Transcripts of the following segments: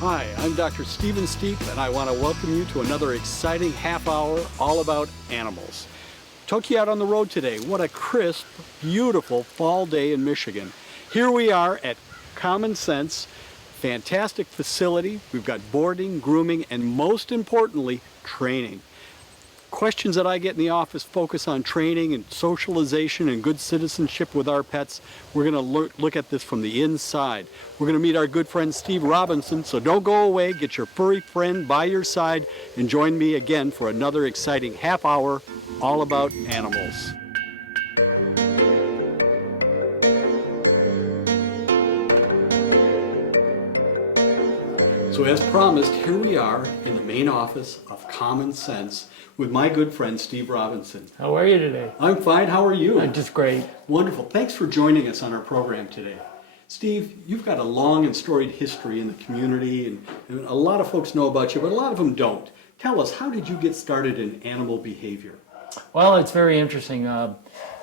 Hi, I'm Dr. Stephen Steep, and I want to welcome you to another exciting half hour all about animals. Took you out on the road today. What a crisp, beautiful fall day in Michigan. Here we are at Common Sense, fantastic facility. We've got boarding, grooming, and most importantly, training. Questions that I get in the office focus on training and socialization and good citizenship with our pets. We're going to look at this from the inside. We're going to meet our good friend Steve Robinson, so don't go away. Get your furry friend by your side and join me again for another exciting half hour all about animals. So as promised, here we are in the main office of Common Sense with my good friend Steve Robinson. How are you today? I'm fine. How are you? I'm just great. Wonderful. Thanks for joining us on our program today. Steve, you've got a long and storied history in the community, and a lot of folks know about you, but a lot of them don't. Tell us, how did you get started in animal behavior? Well, it's very interesting.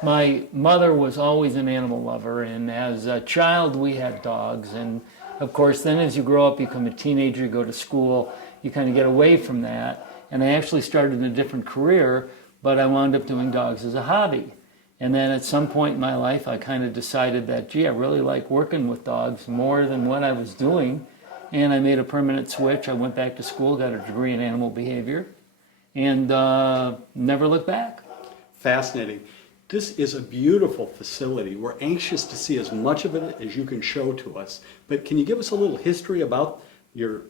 My mother was always an animal lover, and as a child we had dogs, and of course then as you grow up, you become a teenager, you go to school, you kind of get away from that. And I actually started a different career, but I wound up doing dogs as a hobby. And then at some point in my life, I kind of decided that, gee, I really like working with dogs more than what I was doing. And I made a permanent switch. I went back to school, got a degree in animal behavior, and never looked back. Fascinating. This is a beautiful facility. We're anxious to see as much of it as you can show to us. But can you give us a little history about your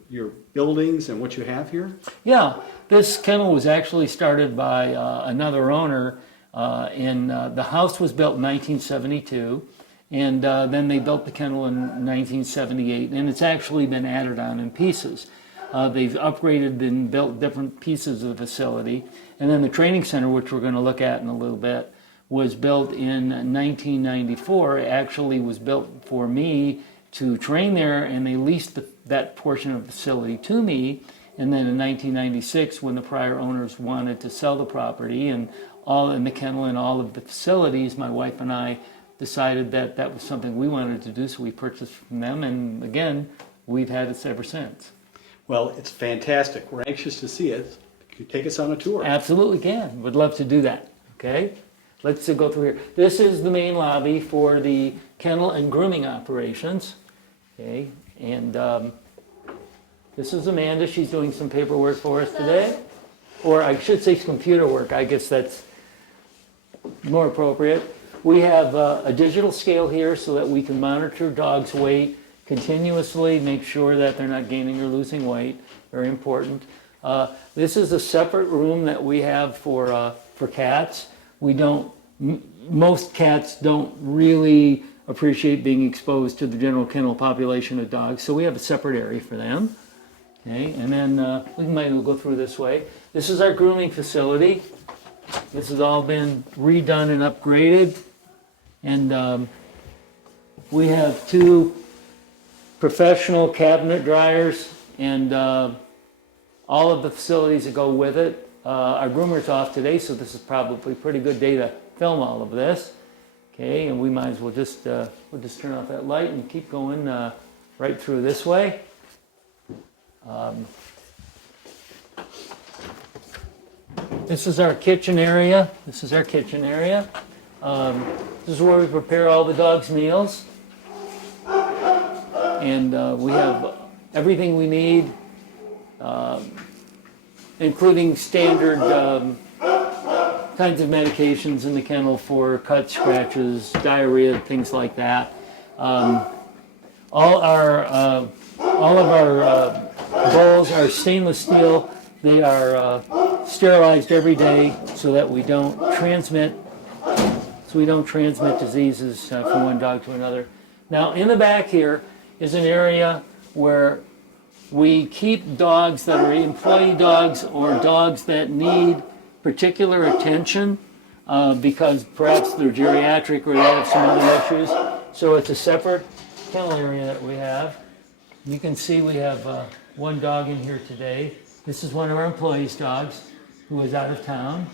buildings and what you have here? Yeah, this kennel was actually started by another owner. The house was built in 1972, and then they built the kennel in 1978, and it's actually been added on in pieces. They've upgraded and built different pieces of the facility, and then the training center, which we're going to look at in a little bit, was built in 1994. It actually was built for me to train there, and they leased that portion of the facility to me. And then in 1996, when the prior owners wanted to sell the property and all in the kennel and all of the facilities, my wife and I decided that that was something we wanted to do, so we purchased from them, and again, we've had it ever since. Well, it's fantastic. We're anxious to see it. Can you take us on a tour? Absolutely can. Would love to do that. Okay? Let's go through here. This is the main lobby for the kennel and grooming operations. Okay, and this is Amanda. She's doing some paperwork for us today. Or I should say computer work. I guess that's more appropriate. We have a digital scale here so that we can monitor dogs' weight continuously, make sure that they're not gaining or losing weight. Very important. This is a separate room that we have for cats. Most cats don't really appreciate being exposed to the general kennel population of dogs, so we have a separate area for them. Okay, and then we might as well go through this way. This is our grooming facility. This has all been redone and upgraded, and we have 2 professional cabinet dryers and all of the facilities that go with it. Our groomer's off today, so this is probably a pretty good day to film all of this. Okay, and we might as well just we'll just turn off that light and keep going right through this way. This is our kitchen area. This is where we prepare all the dogs' meals, and we have everything we need, including standard kinds of medications in the kennel for cuts, scratches, diarrhea, things like that. All of our bowls are stainless steel. They are sterilized every day so that we don't transmit diseases from one dog to another. Now, in the back here is an area where we keep dogs that are employee dogs or dogs that need particular attention because perhaps they're geriatric or they have some other issues. So it's a separate kennel area that we have. You can see we have one dog in here today. This is one of our employees' dogs who is out of town.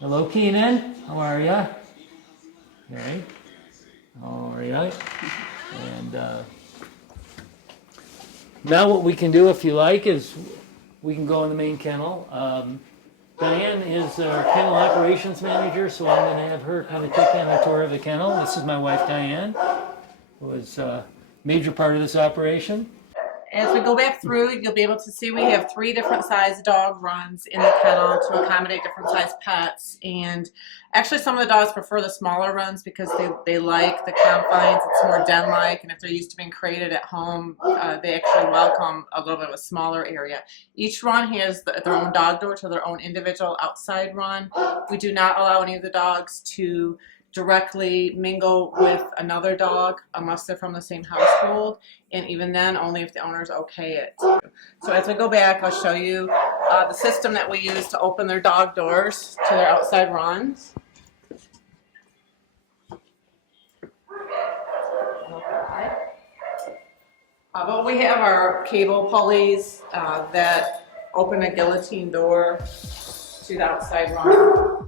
Hello, Keenan. How are you? Okay. All right. And Now what we can do, if you like, is we can go in the main kennel. Diane is our kennel operations manager, so I'm going to have her kind of take you on a tour of the kennel. This is my wife, Diane, who was a major part of this operation. As we go back through, you'll be able to see we have 3 different size dog runs in the kennel to accommodate different size pets. And actually some of the dogs prefer the smaller runs because they like the confines. It's more den-like, and if they're used to being crated at home, they actually welcome a little bit of a smaller area. Each run has their own dog door to their own individual outside run. We do not allow any of the dogs to directly mingle with another dog unless they're from the same household, and even then only if the owners okay it. So as we go back, I'll show you the system that we use to open their dog doors to their outside runs. But we have our cable pulleys that open a guillotine door to the outside run.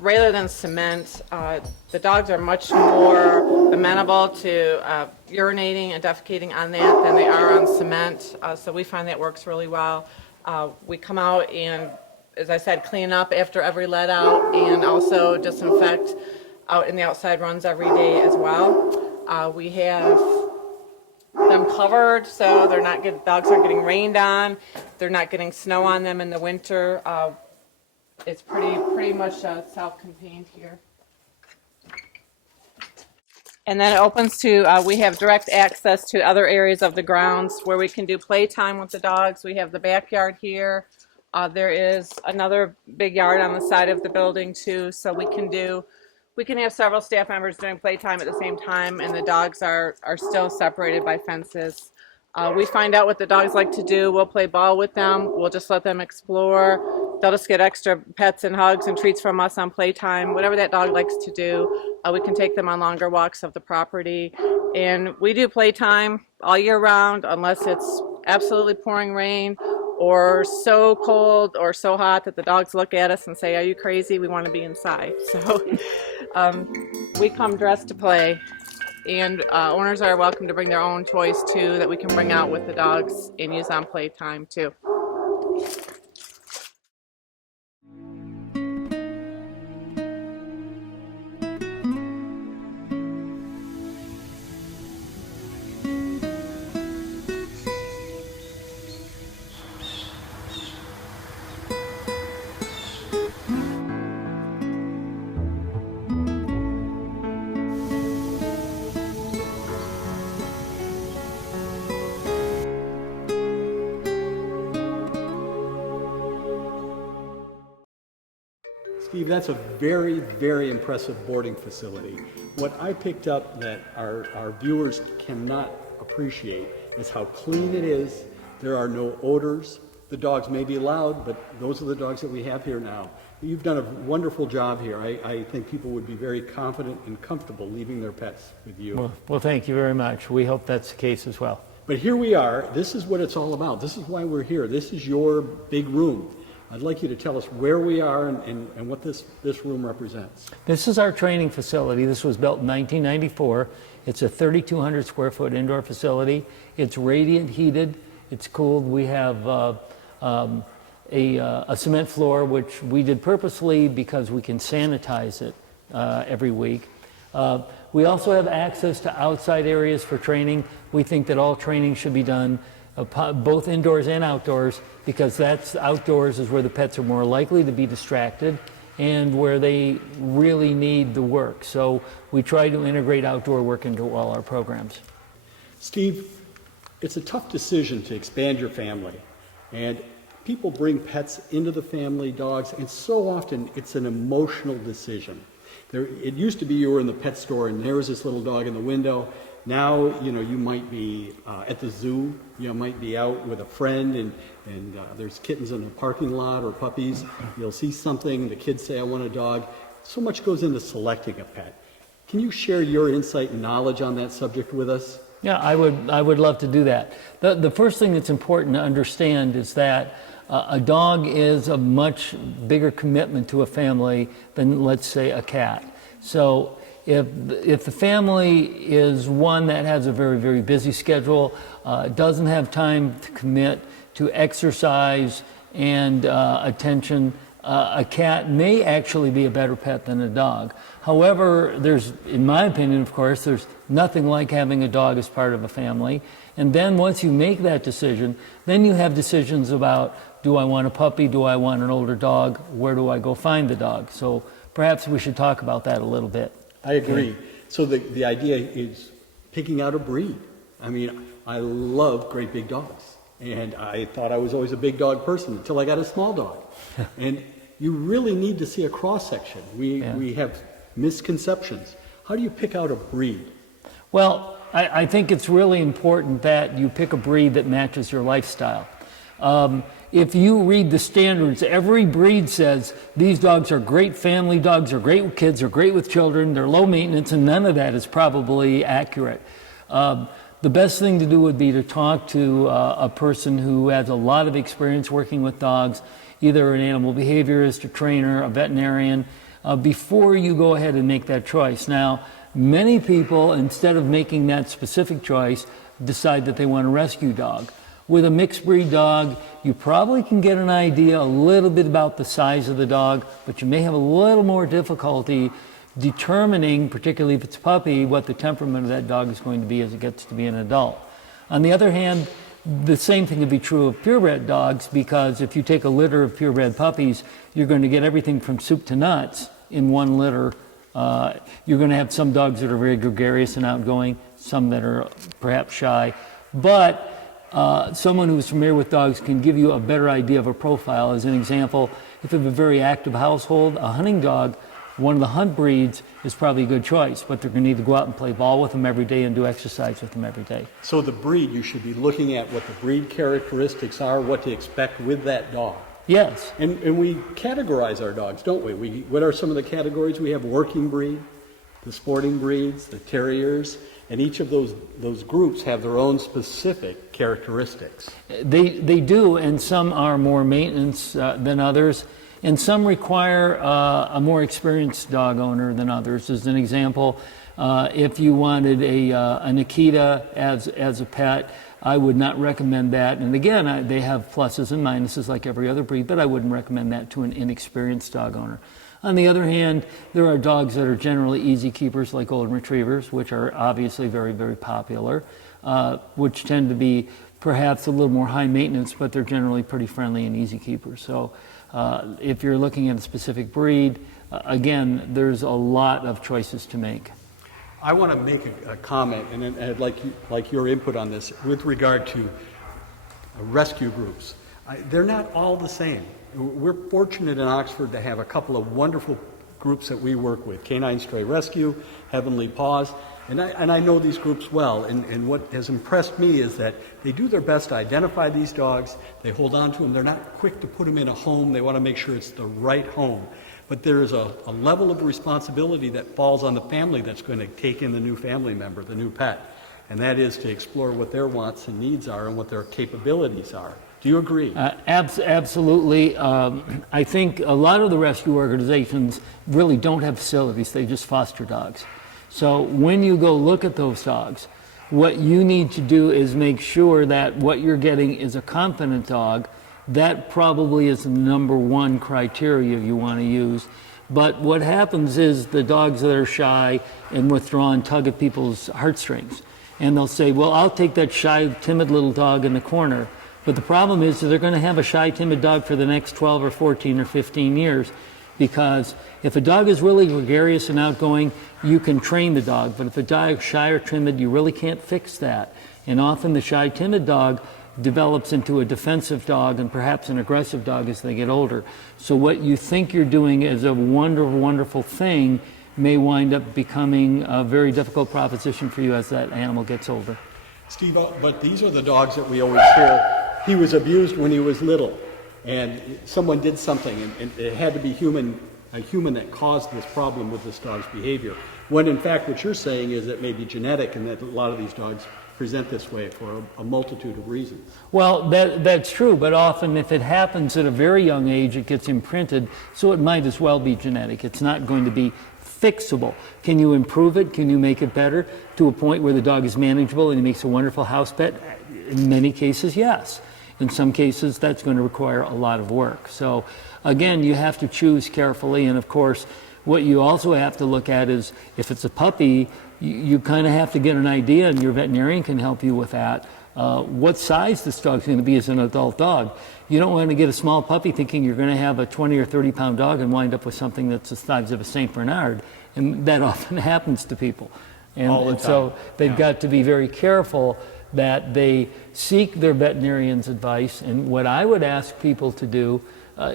Rather than cement, the dogs are much more amenable to urinating and defecating on that than they are on cement, so we find that works really well. We come out and, as I said, clean up after every let out and also disinfect out in the outside runs every day as well. We have them covered so dogs aren't getting rained on, they're not getting snow on them in the winter. It's pretty much self-contained here. And then it opens to, we have direct access to other areas of the grounds where we can do playtime with the dogs. We have the backyard here. There is another big yard on the side of the building too, so we can have several staff members doing playtime at the same time, and the dogs are still separated by fences. We find out what the dogs like to do. We'll play ball with them. We'll just let them explore. They'll just get extra pets and hugs and treats from us on playtime. Whatever that dog likes to do, we can take them on longer walks of the property. And we do playtime all year round unless it's absolutely pouring rain or so cold or so hot that the dogs look at us and say, "Are you crazy? We want to be inside." So we come dressed to play. And owners are welcome to bring their own toys too that we can bring out with the dogs and use on playtime too. Steve, that's a very, very impressive boarding facility. What I picked up that our viewers cannot appreciate is how clean it is. There are no odors. The dogs may be loud, but those are the dogs that we have here now. You've done a wonderful job here. I think people would be very confident and comfortable leaving their pets with you. Well, thank you very much. We hope that's the case as well. But here we are. This is what it's all about. This is why we're here. This is your big room. I'd like you to tell us where we are and what this room represents. This is our training facility. This was built in 1994. It's a 3,200 square foot indoor facility. It's radiant heated. It's cooled. We have a cement floor, which we did purposely because we can sanitize it every week. We also have access to outside areas for training. We think that all training should be done both indoors and outdoors, because that's outdoors is where the pets are more likely to be distracted and where they really need the work. So we try to integrate outdoor work into all our programs. Steve, it's a tough decision to expand your family, and people bring pets into the family, dogs, and so often it's an emotional decision. It used to be you were in the pet store and there was this little dog in the window. Now, you might be at the zoo, you might be out with a friend and there's kittens in the parking lot or puppies. You'll see something, the kids say, "I want a dog." So much goes into selecting a pet. Can you share your insight and knowledge on that subject with us? Yeah, I would love to do that. The first thing that's important to understand is that a dog is a much bigger commitment to a family than, let's say, a cat. So if the family is one that has a very, very busy schedule, doesn't have time to commit to exercise and attention, a cat may actually be a better pet than a dog. However, there's, in my opinion, of course, there's nothing like having a dog as part of a family. And then once you make that decision, then you have decisions about, do I want a puppy? Do I want an older dog? Where do I go find the dog? So perhaps we should talk about that a little bit. I agree. So the idea is picking out a breed. I mean, I love great big dogs. And I thought I was always a big dog person until I got a small dog. And you really need to see a cross-section. We have misconceptions. How do you pick out a breed? Well, I think it's really important that you pick a breed that matches your lifestyle. If you read the standards, every breed says these dogs are great family dogs, they're great with kids, they're great with children, they're low maintenance, and none of that is probably accurate. The best thing to do would be to talk to a person who has a lot of experience working with dogs, either an animal behaviorist, a trainer, a veterinarian, before you go ahead and make that choice. Now, many people, instead of making that specific choice, decide that they want a rescue dog. With a mixed breed dog, you probably can get an idea a little bit about the size of the dog, but you may have a little more difficulty determining, particularly if it's a puppy, what the temperament of that dog is going to be as it gets to be an adult. On the other hand, the same thing would be true of purebred dogs, because if you take a litter of purebred puppies, you're going to get everything from soup to nuts in one litter. You're going to have some dogs that are very gregarious and outgoing, some that are perhaps shy, but someone who's familiar with dogs can give you a better idea of a profile. As an example, if you have a very active household, a hunting dog, one of the hunt breeds is probably a good choice, but they're going to need to go out and play ball with them every day and do exercise with them every day. So the breed, you should be looking at what the breed characteristics are, what to expect with that dog. Yes. And we categorize our dogs, don't we? What are some of the categories? We have working breed, the sporting breeds, the terriers, and each of those groups have their own specific characteristics. They do, and some are more maintenance than others, and some require a more experienced dog owner than others. As an example, if you wanted an Akita as a pet, I would not recommend that. And again, they have pluses and minuses like every other breed, but I wouldn't recommend that to an inexperienced dog owner. On the other hand, there are dogs that are generally easy keepers, like golden retrievers, which are obviously very, very popular, which tend to be perhaps a little more high maintenance, but they're generally pretty friendly and easy keepers. So if you're looking at a specific breed, again, there's a lot of choices to make. I want to make a comment, and I'd like your input on this with regard to rescue groups. They're not all the same. We're fortunate in Oxford to have a couple of wonderful groups that we work with, Canine Stray Rescue, Heavenly Paws, and I know these groups well, and what has impressed me is that they do their best to identify these dogs, they hold on to them, they're not quick to put them in a home, they want to make sure it's the right home. But there is a level of responsibility that falls on the family that's going to take in the new family member, the new pet, and that is to explore what their wants and needs are and what their capabilities are. Do you agree? Absolutely. I think a lot of the rescue organizations really don't have facilities. They just foster dogs. So when you go look at those dogs, what you need to do is make sure that what you're getting is a competent dog. That probably is the number one criteria you want to use. But what happens is the dogs that are shy and withdrawn tug at people's heartstrings. And they'll say, well, I'll take that shy, timid little dog in the corner. But the problem is that they're going to have a shy, timid dog for the next 12 or 14 or 15 years, because if a dog is really gregarious and outgoing, you can train the dog. But if a dog is shy or timid, you really can't fix that. And often the shy, timid dog develops into a defensive dog and perhaps an aggressive dog as they get older. So what you think you're doing is a wonderful, wonderful thing may wind up becoming a very difficult proposition for you as that animal gets older. Steve, but these are the dogs that we always hear. He was abused when he was little, and someone did something, and it had to be a human that caused this problem with this dog's behavior. When in fact what you're saying is it may be genetic, and that a lot of these dogs present this way for a multitude of reasons. Well, that's true, but often if it happens at a very young age, it gets imprinted, so it might as well be genetic. It's not going to be fixable. Can you improve it? Can you make it better to a point where the dog is manageable and he makes a wonderful house pet? In many cases, yes. In some cases, that's going to require a lot of work. So again, you have to choose carefully. And of course, what you also have to look at is if it's a puppy, you kind of have to get an idea, and your veterinarian can help you with that. What size this dog's going to be as an adult dog. You don't want to get a small puppy thinking you're going to have a 20 or 30 pound dog and wind up with something that's the size of a St. Bernard. And that often happens to people. And so they've got to be very careful that they seek their veterinarian's advice. And what I would ask people to do,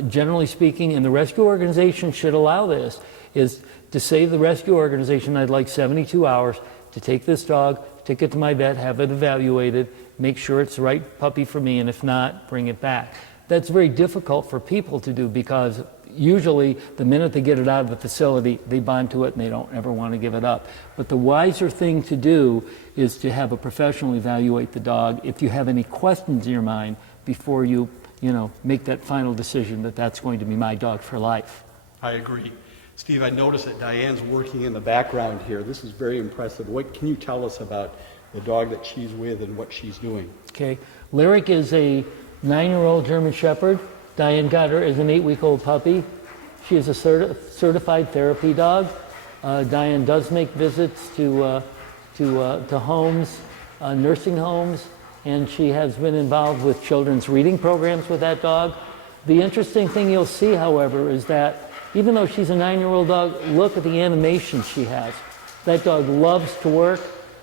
generally speaking, and the rescue organization should allow this, is to say to the rescue organization, I'd like 72 hours to take this dog, take it to my vet, have it evaluated, make sure it's the right puppy for me, and if not, bring it back. That's very difficult for people to do because usually the minute they get it out of the facility, they bond to it and they don't ever want to give it up. But the wiser thing to do is to have a professional evaluate the dog if you have any questions in your mind before you make that final decision that that's going to be my dog for life. I agree. Steve, I noticed that Diane's working in the background here. This is very impressive. What can you tell us about the dog that she's with and what she's doing? Okay. Lyric is a 9-year-old German Shepherd. Diane got her as an 8-week-old puppy. She is a certified therapy dog. Diane does make visits to homes, nursing homes, and she has been involved with children's reading programs with that dog. The interesting thing you'll see, however, is that even though she's a 9-year-old dog, look at the animation she has. That dog loves to work.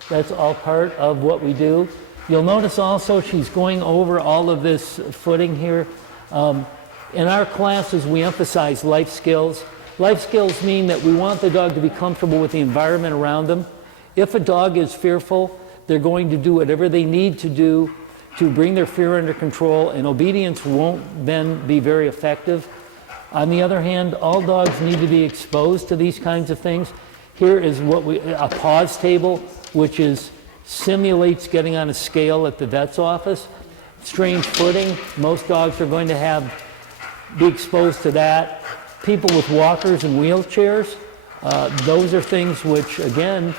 That's all part of what we do. You'll notice also she's going over all of this footing here. In our classes, we emphasize life skills. Life skills mean that we want the dog to be comfortable with the environment around them. If a dog is fearful, they're going to do whatever they need to do to bring their fear under control, and obedience won't then be very effective. On the other hand, all dogs need to be exposed to these kinds of things. Here is a pause table, which simulates getting on a scale at the vet's office. Strange footing, most dogs are going to be exposed to that. People with walkers and wheelchairs, those are things which, again,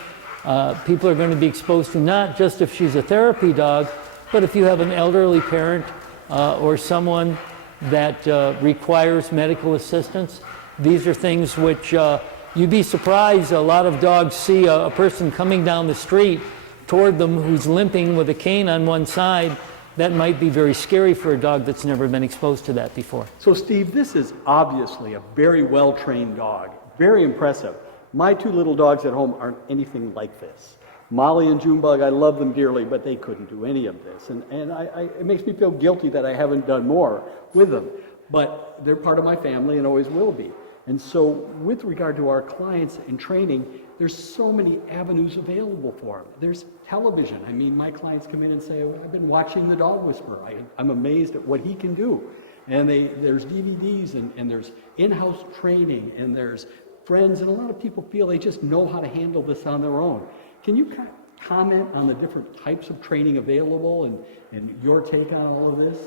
people are going to be exposed to, not just if she's a therapy dog, but if you have an elderly parent or someone that requires medical assistance. These are things which you'd be surprised a lot of dogs see a person coming down the street toward them who's limping with a cane on one side. That might be very scary for a dog that's never been exposed to that before. So Steve, this is obviously a very well-trained dog, very impressive. My 2 little dogs at home aren't anything like this. Molly and Junebug, I love them dearly, but they couldn't do any of this. And it makes me feel guilty that I haven't done more with them. But they're part of my family and always will be. And so with regard to our clients in training, there's so many avenues available for them. There's television. I mean, my clients come in and say, I've been watching The Dog Whisperer. I'm amazed at what he can do. And there's DVDs and there's in-house training and there's friends. And a lot of people feel they just know how to handle this on their own. Can you comment on the different types of training available and your take on all of this?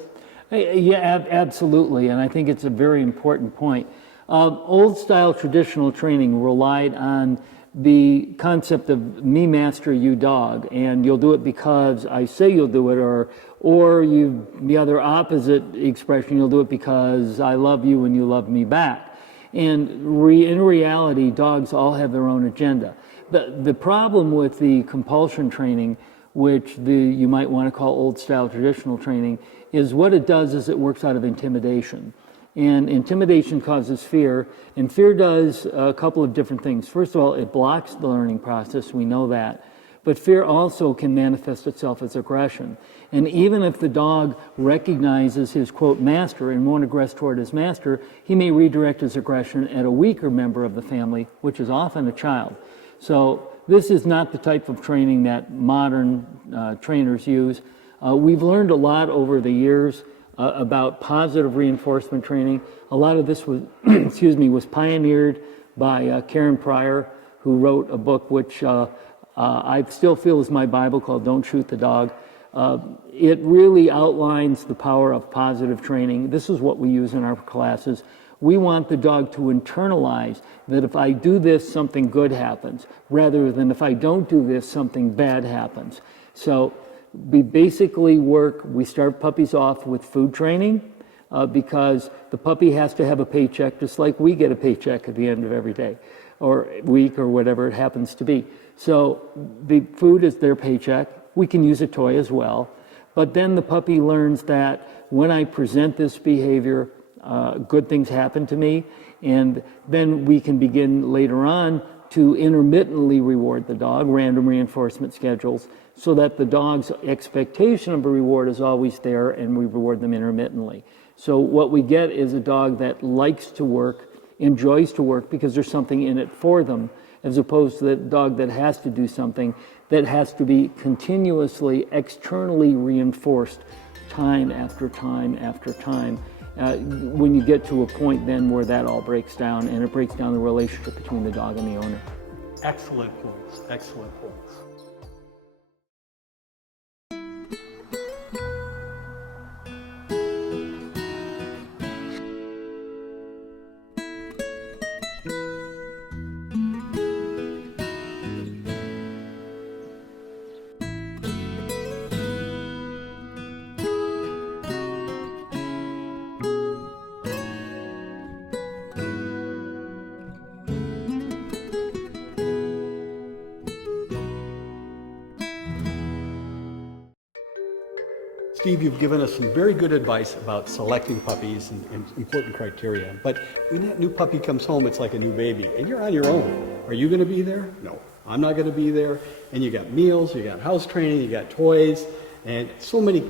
Yeah, absolutely, and I think it's a very important point. Old-style traditional training relied on the concept of me master, you dog, and you'll do it because I say you'll do it, or the other opposite expression, you'll do it because I love you and you love me back. And in reality, dogs all have their own agenda. The problem with the compulsion training, which you might want to call old-style traditional training, is what it does is it works out of intimidation. And intimidation causes fear, and fear does a couple of different things. First of all, it blocks the learning process, we know that. But fear also can manifest itself as aggression. And even if the dog recognizes his, quote, master and won't aggress toward his master, he may redirect his aggression at a weaker member of the family, which is often a child. So this is not the type of training that modern trainers use. We've learned a lot over the years about positive reinforcement training. A lot of this was, was pioneered by Karen Pryor, who wrote a book which I still feel is my Bible, called Don't Shoot the Dog. It really outlines the power of positive training. This is what we use in our classes. We want the dog to internalize that if I do this, something good happens, rather than if I don't do this, something bad happens. So we basically we start puppies off with food training because the puppy has to have a paycheck just like we get a paycheck at the end of every day or week or whatever it happens to be. So the food is their paycheck. We can use a toy as well. But then the puppy learns that when I present this behavior, good things happen to me. And then we can begin later on to intermittently reward the dog, random reinforcement schedules, so that the dog's expectation of a reward is always there and we reward them intermittently. So what we get is a dog that likes to work, enjoys to work because there's something in it for them, as opposed to the dog that has to do something that has to be continuously externally reinforced time after time after time. When you get to a point then where that all breaks down, and it breaks down the relationship between the dog and the owner. Excellent points, excellent points. Steve, you've given us some very good advice about selecting puppies and important criteria. But when that new puppy comes home, it's like a new baby, and you're on your own. Are you going to be there? No, I'm not going to be there. And you got meals, you got house training, you got toys, and so many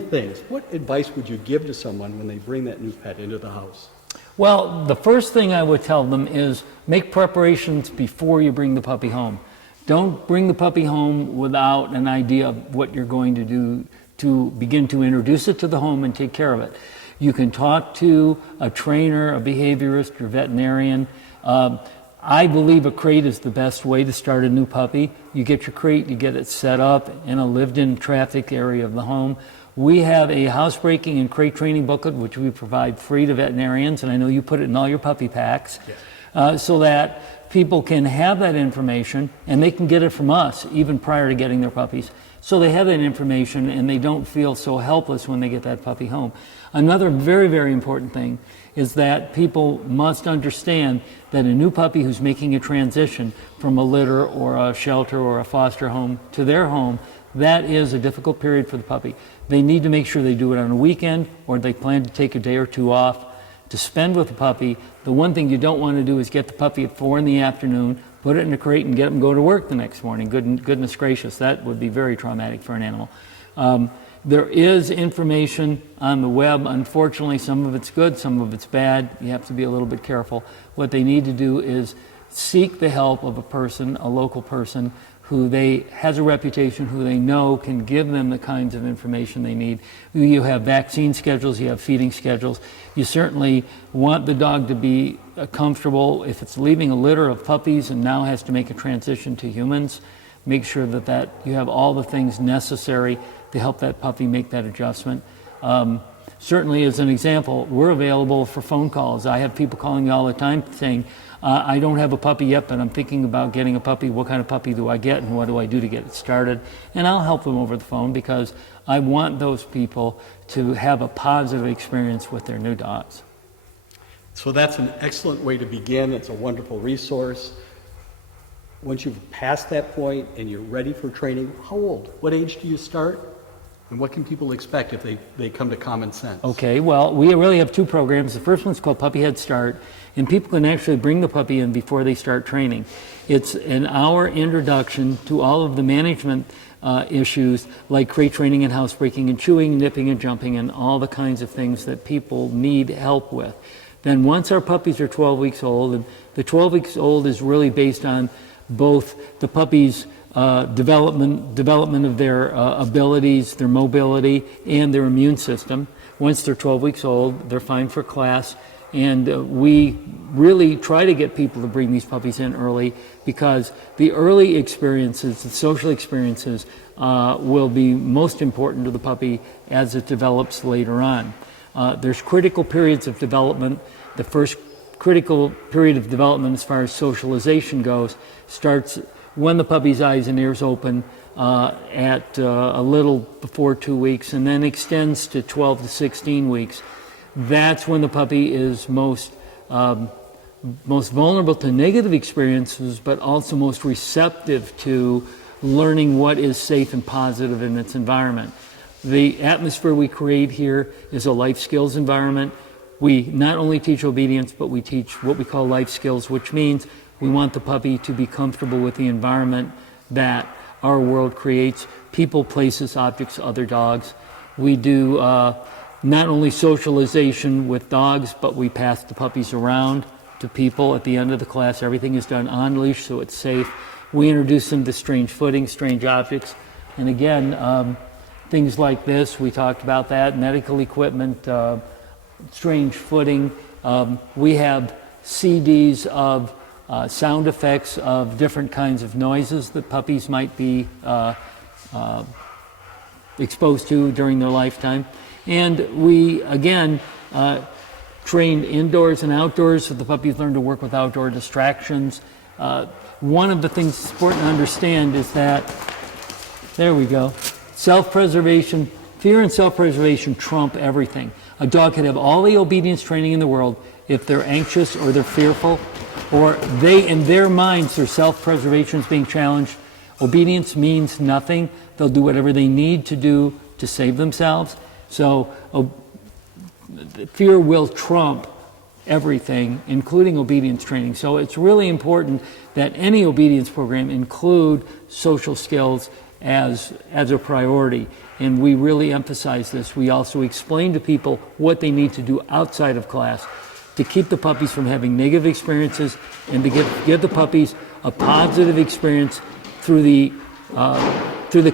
things. What advice would you give to someone when they bring that new pet into the house? Well, the first thing I would tell them is make preparations before you bring the puppy home. Don't bring the puppy home without an idea of what you're going to do to begin to introduce it to the home and take care of it. You can talk to a trainer, a behaviorist, or veterinarian. I believe a crate is the best way to start a new puppy. You get your crate, you get it set up in a lived-in traffic area of the home. We have a housebreaking and crate training booklet, which we provide free to veterinarians, and I know you put it in all your puppy packs, so that people can have that information, and they can get it from us even prior to getting their puppies. So they have that information and they don't feel so helpless when they get that puppy home. Another very, very important thing is that people must understand that a new puppy who's making a transition from a litter or a shelter or a foster home to their home, that is a difficult period for the puppy. They need to make sure they do it on a weekend, or they plan to take a day or two off to spend with the puppy. The one thing you don't want to do is get the puppy at 4 p.m, put it in a crate and get them to go to work the next morning. Goodness gracious, that would be very traumatic for an animal. There is information on the web. Unfortunately, some of it's good, some of it's bad. You have to be a little bit careful. What they need to do is seek the help of a person, a local person, who has a reputation, who they know can give them the kinds of information they need. You have vaccine schedules, you have feeding schedules. You certainly want the dog to be comfortable. If it's leaving a litter of puppies and now has to make a transition to humans, make sure that you have all the things necessary to help that puppy make that adjustment. Certainly, as an example, we're available for phone calls. I have people calling me all the time saying, I don't have a puppy yet, but I'm thinking about getting a puppy. What kind of puppy do I get, and what do I do to get it started? And I'll help them over the phone because I want those people to have a positive experience with their new dogs. So that's an excellent way to begin. It's a wonderful resource. Once you've passed that point and you're ready for training, how old? What age do you start? And what can people expect if they come to Common Sense? Okay, well, we really have two programs. The first one's called Puppy Head Start, and people can actually bring the puppy in before they start training. It's an hour introduction to all of the management issues like crate training and housebreaking and chewing, nipping and jumping and all the kinds of things that people need help with. Then once our puppies are 12 weeks old, and the 12 weeks old is really based on both the puppy's development of their abilities, their mobility, and their immune system. Once they're 12 weeks old, they're fine for class. And we really try to get people to bring these puppies in early because the early experiences, the social experiences, will be most important to the puppy as it develops later on. There's critical periods of development. The first critical period of development as far as socialization goes starts when the puppy's eyes and ears open at a little before 2 weeks, and then extends to 12 to 16 weeks. That's when the puppy is most vulnerable to negative experiences, but also most receptive to learning what is safe and positive in its environment. The atmosphere we create here is a life skills environment. We not only teach obedience, but we teach what we call life skills, which means we want the puppy to be comfortable with the environment that our world creates: people, places, objects, other dogs. We do not only socialization with dogs, but we pass the puppies around to people at the end of the class. Everything is done on leash, so it's safe. We introduce them to strange footing, strange objects. And again, things like this, we talked about that, medical equipment, strange footing. We have CDs of sound effects of different kinds of noises that puppies might be exposed to during their lifetime. And we, again, train indoors and outdoors so the puppies learn to work with outdoor distractions. One of the things that's important to understand is that, there we go, self-preservation, fear and self-preservation trump everything. A dog can have all the obedience training in the world. If they're anxious or they're fearful, or they, in their minds, their self-preservation is being challenged, obedience means nothing. They'll do whatever they need to do to save themselves. So fear will trump everything, including obedience training. So it's really important that any obedience program include social skills as a priority. And we really emphasize this. We also explain to people what they need to do outside of class to keep the puppies from having negative experiences and to give the puppies a positive experience through the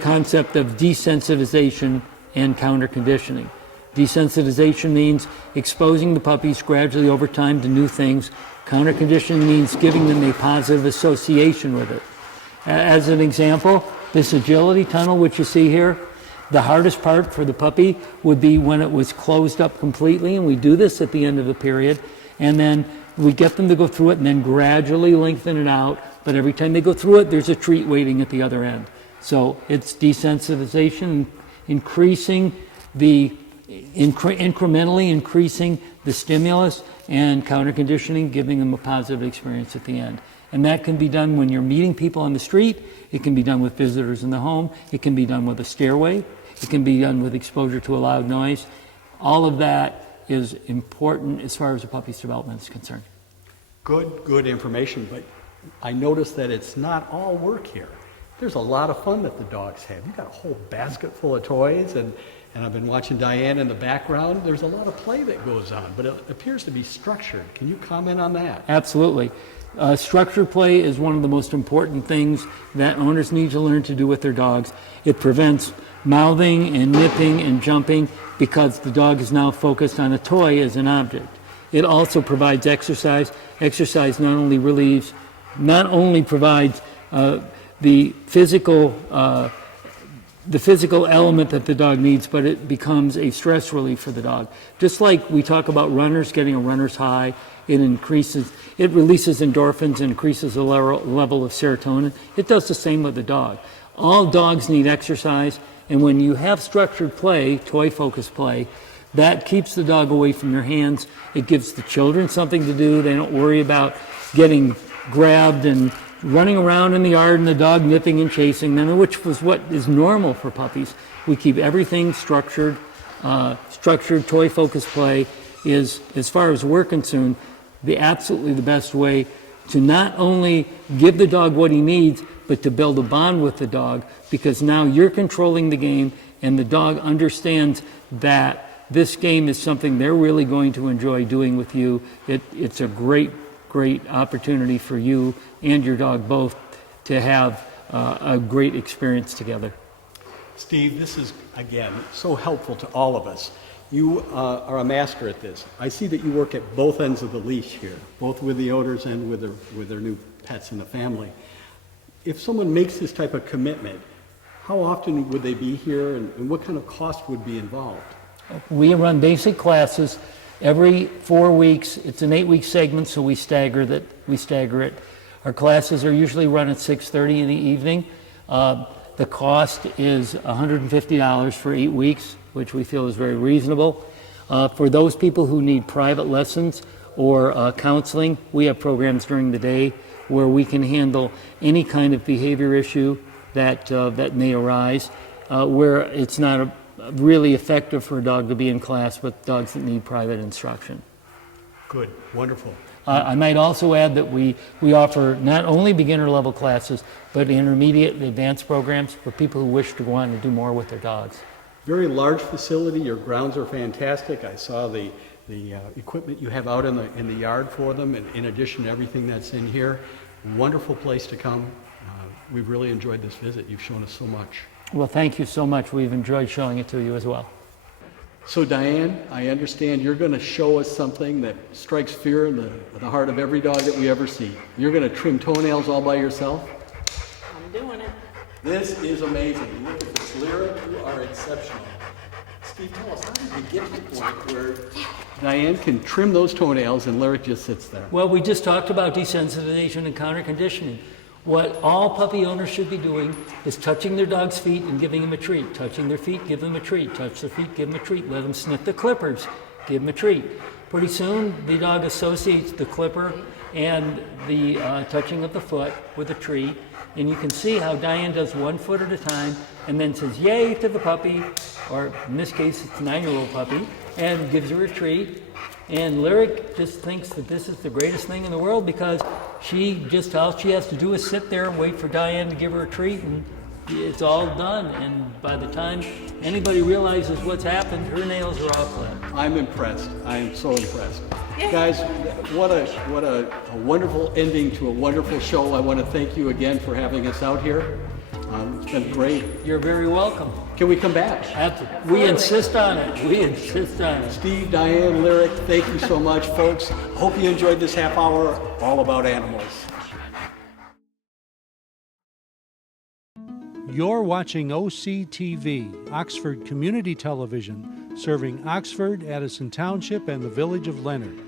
concept of desensitization and counter conditioning. Desensitization means exposing the puppies gradually over time to new things. Counter conditioning means giving them a positive association with it. As an example, this agility tunnel, which you see here, the hardest part for the puppy would be when it was closed up completely, and we do this at the end of the period, and then we get them to go through it and then gradually lengthen it out, but every time they go through it, there's a treat waiting at the other end. So it's desensitization, incrementally increasing the stimulus, and counter conditioning, giving them a positive experience at the end. And that can be done when you're meeting people on the street. It can be done with visitors in the home. It can be done with a stairway. It can be done with exposure to a loud noise. All of that is important as far as a puppy's development is concerned. Good information, but I noticed that it's not all work here. There's a lot of fun that the dogs have. You've got a whole basket full of toys, and I've been watching Diane in the background. There's a lot of play that goes on, but it appears to be structured. Can you comment on that? Absolutely. Structured play is one of the most important things that owners need to learn to do with their dogs. It prevents mouthing and nipping and jumping because the dog is now focused on a toy as an object. It also provides exercise. Exercise not only provides the physical element that the dog needs, but it becomes a stress relief for the dog. Just like we talk about runners getting a runner's high, it releases endorphins and increases the level of serotonin. It does the same with the dog. All dogs need exercise, and when you have structured play, toy-focused play, that keeps the dog away from your hands. It gives the children something to do. They don't worry about getting grabbed and running around in the yard and the dog nipping and chasing them, which was what is normal for puppies. We keep everything structured. Structured toy-focused play is, as far as we're concerned, absolutely the best way to not only give the dog what he needs, but to build a bond with the dog, because now you're controlling the game and the dog understands that this game is something they're really going to enjoy doing with you. It's a great opportunity for you and your dog both to have a great experience together. Steve, this is, again, so helpful to all of us. You are a master at this. I see that you work at both ends of the leash here, both with the owners and with their new pets in the family. If someone makes this type of commitment, how often would they be here, and what kind of cost would be involved? We run basic classes every 4 weeks. It's an 8-week segment, so we stagger it. Our classes are usually run at 6:30 in the evening. The cost is $150 for 8 weeks, which we feel is very reasonable. For those people who need private lessons or counseling, we have programs during the day where we can handle any kind of behavior issue that may arise, where it's not really effective for a dog to be in class with dogs that need private instruction. Good, wonderful. I might also add that we offer not only beginner level classes, but intermediate and advanced programs for people who wish to go on and do more with their dogs. Very large facility. Your grounds are fantastic. I saw the equipment you have out in the yard for them, and in addition to everything that's in here. Wonderful place to come. We've really enjoyed this visit. You've shown us so much. Well, thank you so much. We've enjoyed showing it to you as well. So Diane, I understand you're going to show us something that strikes fear in the heart of every dog that we ever see. You're going to trim toenails all by yourself? I'm doing it. This is amazing. Look at this, Lyra, you are exceptional. Steve, tell us, how did we get to the point where Diane can trim those toenails and Lyric just sits there? Well, we just talked about desensitization and counter conditioning. What all puppy owners should be doing is touching their dog's feet and giving them a treat. Touching their feet, give them a treat. Touch their feet, give them a treat. Let them sniff the clippers, give them a treat. Pretty soon, the dog associates the clipper and the touching of the foot with a treat. And you can see how Diane does 1 foot at a time and then says yay to the puppy, or in this case, it's a 9-year-old puppy, and gives her a treat. And Lyric just thinks that this is the greatest thing in the world because all she has to do is sit there and wait for Diane to give her a treat, and it's all done. And by the time anybody realizes what's happened, her nails are all clipped. I'm impressed. I am so impressed. Guys, what a wonderful ending to a wonderful show. I want to thank you again for having us out here. It's been great. You're very welcome. Can we come back? We insist on it. We insist on it. Steve, Diane, Lyric, thank you so much, folks. Hope you enjoyed this half hour all about animals. You're watching OCTV, Oxford Community Television, serving Oxford, Addison Township, and the village of Leonard.